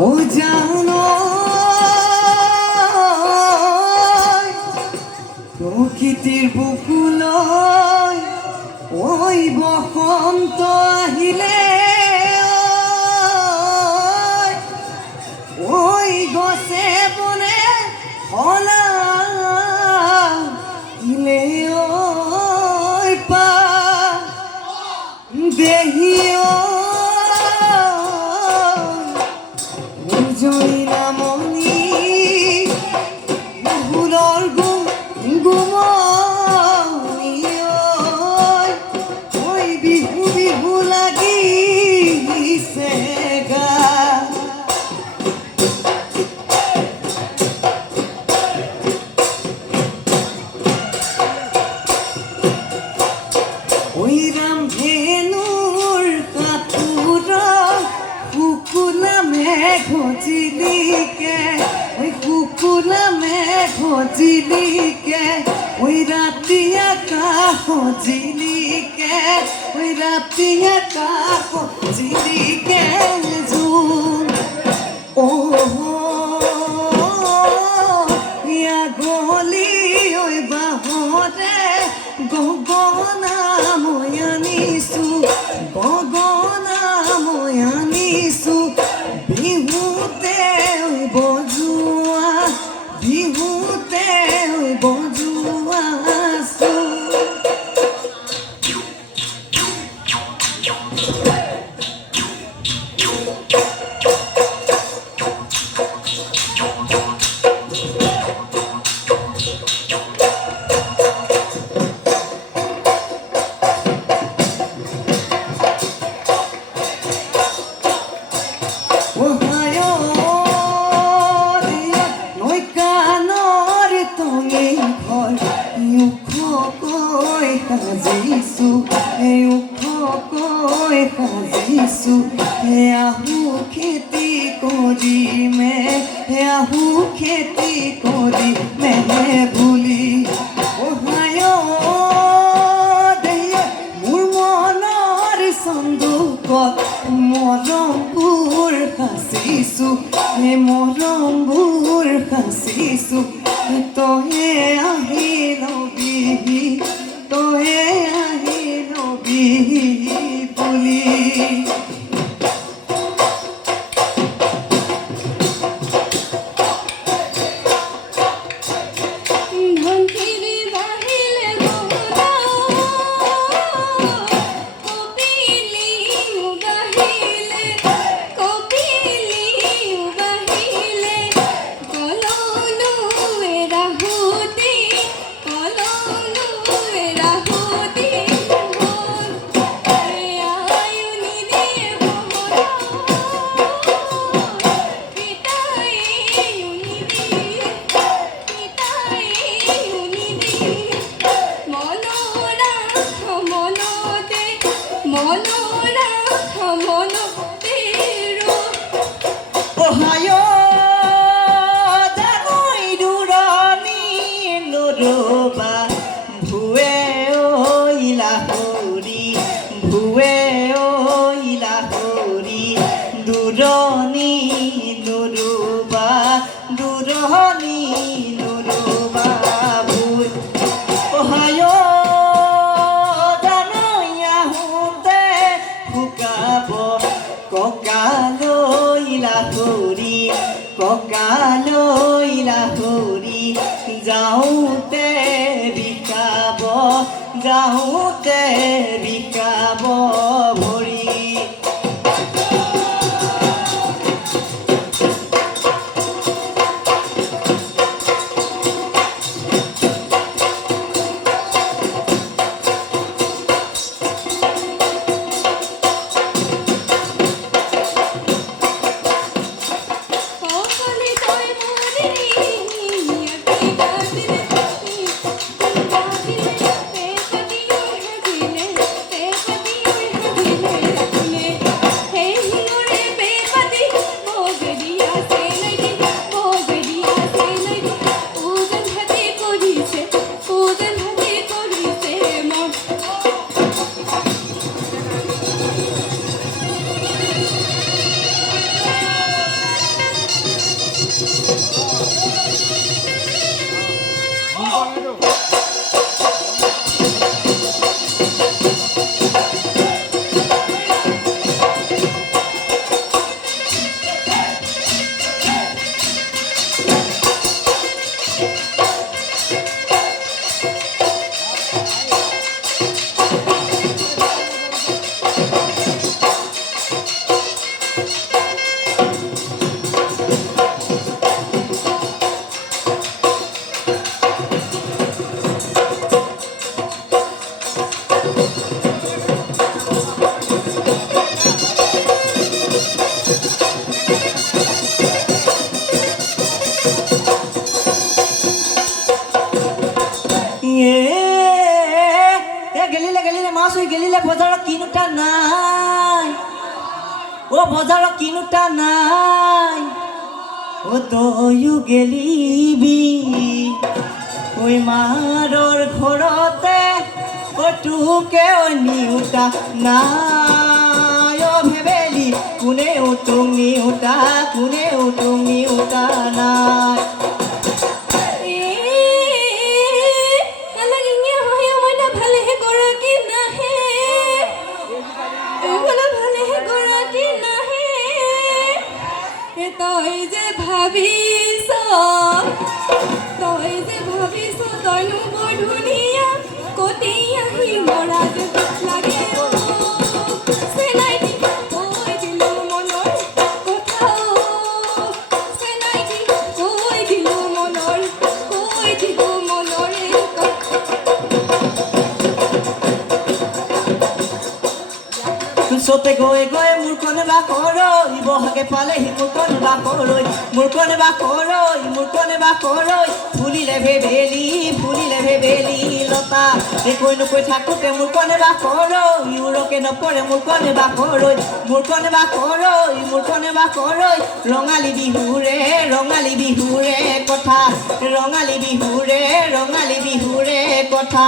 ও জানো প্রকৃতির বুকুলয় ওই বসন্ত আহিলে ওই গছে বনে হলাইলে ওই পা দেহিও জয়নামণি ভুলৰ গুমই বিহু বিহু লাগিছে গা ওই ৰাম ধেনুৰ কাপোৰৰ কুকুলা মেঘ জিলিকে ওই কুকুলা মেঘ জিলিকে ওই রাতি আকাশ জিলিকে ওই রাতি আকাশ জিলিকে জোন ও ইয়া গলি ওই বাহরে গগনা মই আনিছো গগনা মই আনিছো বিহুতে বজোৱা বিহুতে বজোৱা আহু খেতি কৰি মেহে বুলি মোৰ মনৰ চন্দুকত মৰমবোৰ সাঁচিছো মৰমবোৰ সাঁচিছো তয়ে আহি লবিহি তয়ে আহি লবিহি বুলি Rahute যাওঁতে বিকাব ভৰি গেলিলে বজাৰত কিনোটা নাই ও বজাৰত কিনোটা নাই ও তয়ো গেলিবি ওই মাৰৰ ঘৰতে ও তোকে নিউটা নাই ও ভেবেলি কোনেও তোক নিউটা নাই তই যে ভাবিছ তইনো বৰ ধুনীয়া কতি আহি মৰা লাগে চেনাই দি কৈ দিলো মনৰ কথা চেনাই দি কৈ দিলো মনৰে চতে গৈ মোৰ কনে বা কৰৈ বহাগে পালেহি মোৰ কনে বা কৰৈ ফুলিলে ভেবেলি লতা কৈ নকৈ থাকোঁতে মোৰ কনে বা কৰৈ উৰকে নপৰে মোৰ কনে বা কৰৈ ৰঙালী বিহুৰে কথা ৰঙালী বিহুৰে কথা